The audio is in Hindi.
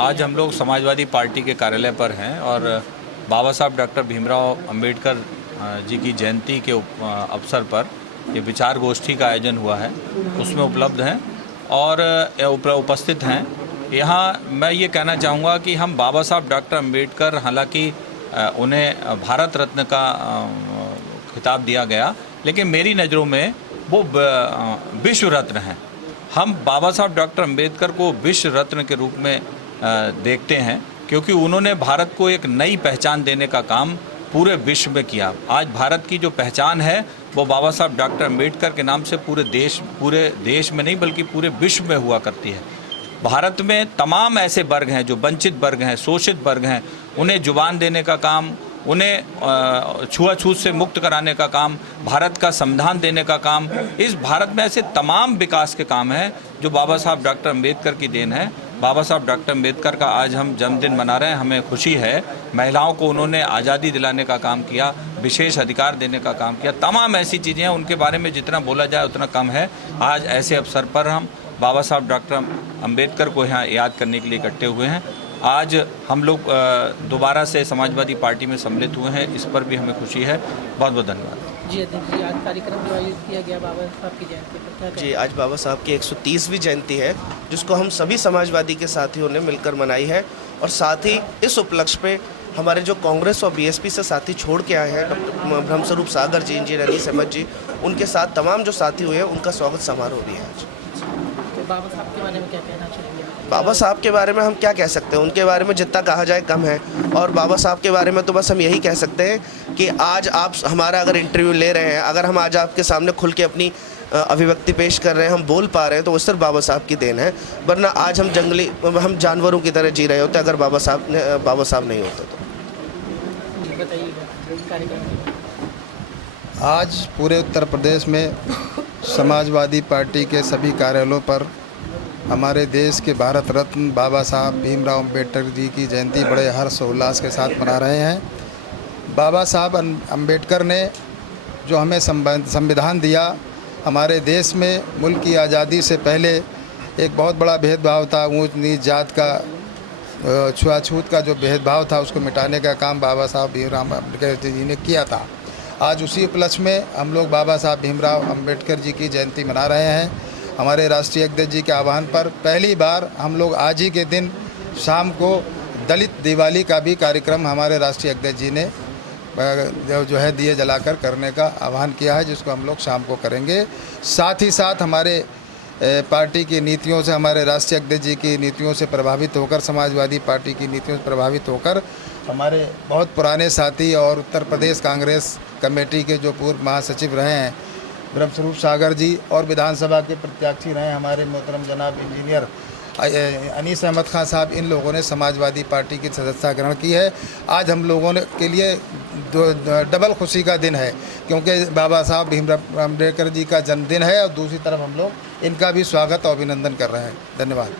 आज हम लोग समाजवादी पार्टी के कार्यालय पर हैं और बाबा साहब डॉक्टर भीमराव अंबेडकर जी की जयंती के अवसर पर ये विचार गोष्ठी का आयोजन हुआ है, उसमें उपलब्ध हैं और उपस्थित हैं। यहाँ मैं ये कहना चाहूँगा कि हम बाबा साहब डॉक्टर अंबेडकर, हालांकि उन्हें भारत रत्न का खिताब दिया गया, लेकिन मेरी नज़रों में वो विश्व रत्न हैं। हम बाबा साहब डॉक्टर अंबेडकर को विश्व रत्न के रूप में देखते हैं, क्योंकि उन्होंने भारत को एक नई पहचान देने का काम पूरे विश्व में किया। आज भारत की जो पहचान है वो बाबा साहब डॉक्टर अंबेडकर के नाम से पूरे देश में नहीं बल्कि पूरे विश्व में हुआ करती है। भारत में तमाम ऐसे वर्ग हैं जो वंचित वर्ग हैं, शोषित वर्ग हैं, उन्हें जुबान देने का काम, उन्हें छुआछूत से मुक्त कराने का काम, भारत का संविधान देने का काम, इस भारत में ऐसे तमाम विकास के काम हैं जो बाबा साहब डॉक्टर अंबेडकर की देन है। बाबा साहब डॉक्टर अंबेडकर का आज हम जन्मदिन मना रहे हैं, हमें खुशी है। महिलाओं को उन्होंने आज़ादी दिलाने का काम किया, विशेष अधिकार देने का काम किया, तमाम ऐसी चीज़ें हैं, उनके बारे में जितना बोला जाए उतना कम है। आज ऐसे अवसर पर हम बाबा साहब डॉक्टर अंबेडकर को यहाँ याद करने के लिए इकट्ठे हुए हैं। आज हम लोग दोबारा से समाजवादी पार्टी में सम्मिलित हुए हैं, इस पर भी हमें खुशी है। बहुत बहुत धन्यवाद। जी अध्यक्ष जी, आज कार्यक्रम जो आयोजित किया गया बाबा साहब की जयंती पर क्या जी, आज बाबा साहब की 130वीं जयंती है, जिसको हम सभी समाजवादी के साथियों ने मिलकर मनाई है। और साथ ही इस उपलक्ष्य पे हमारे जो कांग्रेस और बीएसपी से साथी छोड़ के आए हैं, डॉक्टर ब्रह्मस्वरूप सागर जी, इंजीनियर अनीस अहमद जी, उनके साथ तमाम जो साथी हुए हैं, उनका स्वागत समारोह भी है आज। तो बाबा साहब के बारे में क्या कहना चाहिए? बाबा साहब के बारे में हम क्या कह सकते हैं, उनके बारे में जितना कहा जाए कम है। और बाबा साहब के बारे में तो बस हम यही कह सकते हैं कि आज आप हमारा अगर इंटरव्यू ले रहे हैं, अगर हम आज आपके सामने खुल के अपनी अभिव्यक्ति पेश कर रहे हैं, हम बोल पा रहे हैं, तो वो सिर्फ बाबा साहब की देन है। वरना आज हम जानवरों की तरह जी रहे होते अगर बाबा साहब नहीं होते तो। आज पूरे उत्तर प्रदेश में समाजवादी पार्टी के सभी कार्यालयों पर हमारे देश के भारत रत्न बाबा साहब भीमराव अंबेडकर जी की जयंती बड़े हर्ष उल्लास के साथ मना रहे हैं। बाबा साहब अंबेडकर ने जो हमें संविधान दिया, हमारे देश में मुल्क की आज़ादी से पहले एक बहुत बड़ा भेदभाव था, ऊंच नीच जात का, छुआछूत का जो भेदभाव था, उसको मिटाने का काम बाबा साहब भीमराव अंबेडकर जी ने किया था। आज उसी उपलक्ष्य में हम लोग बाबा साहब भीमराव अंबेडकर जी की जयंती मना रहे हैं। हमारे राष्ट्रीय अध्यक्ष जी के आह्वान पर पहली बार हम लोग आज ही के दिन शाम को दलित दिवाली का भी कार्यक्रम हमारे राष्ट्रीय अध्यक्ष जी ने जो है दिए जलाकर करने का आह्वान किया है, जिसको हम लोग शाम को करेंगे। साथ ही साथ हमारे पार्टी की नीतियों से, हमारे राष्ट्रीय अध्यक्ष जी की नीतियों से प्रभावित होकर, समाजवादी पार्टी की नीतियों से प्रभावित होकर हमारे बहुत पुराने साथी और उत्तर प्रदेश कांग्रेस कमेटी के जो पूर्व महासचिव रहे हैं ब्रह्मस्वरूप सागर जी, और विधानसभा के प्रत्याशी रहे हमारे मोहतरम जनाब इंजीनियर अनीस अहमद खान साहब, इन लोगों ने समाजवादी पार्टी की सदस्यता ग्रहण की है। आज हम लोगों ने के लिए डबल खुशी का दिन है, क्योंकि बाबा साहब भीमराव अंबेडकर जी का जन्मदिन है और दूसरी तरफ हम लोग इनका भी स्वागत और अभिनंदन कर रहे हैं। धन्यवाद।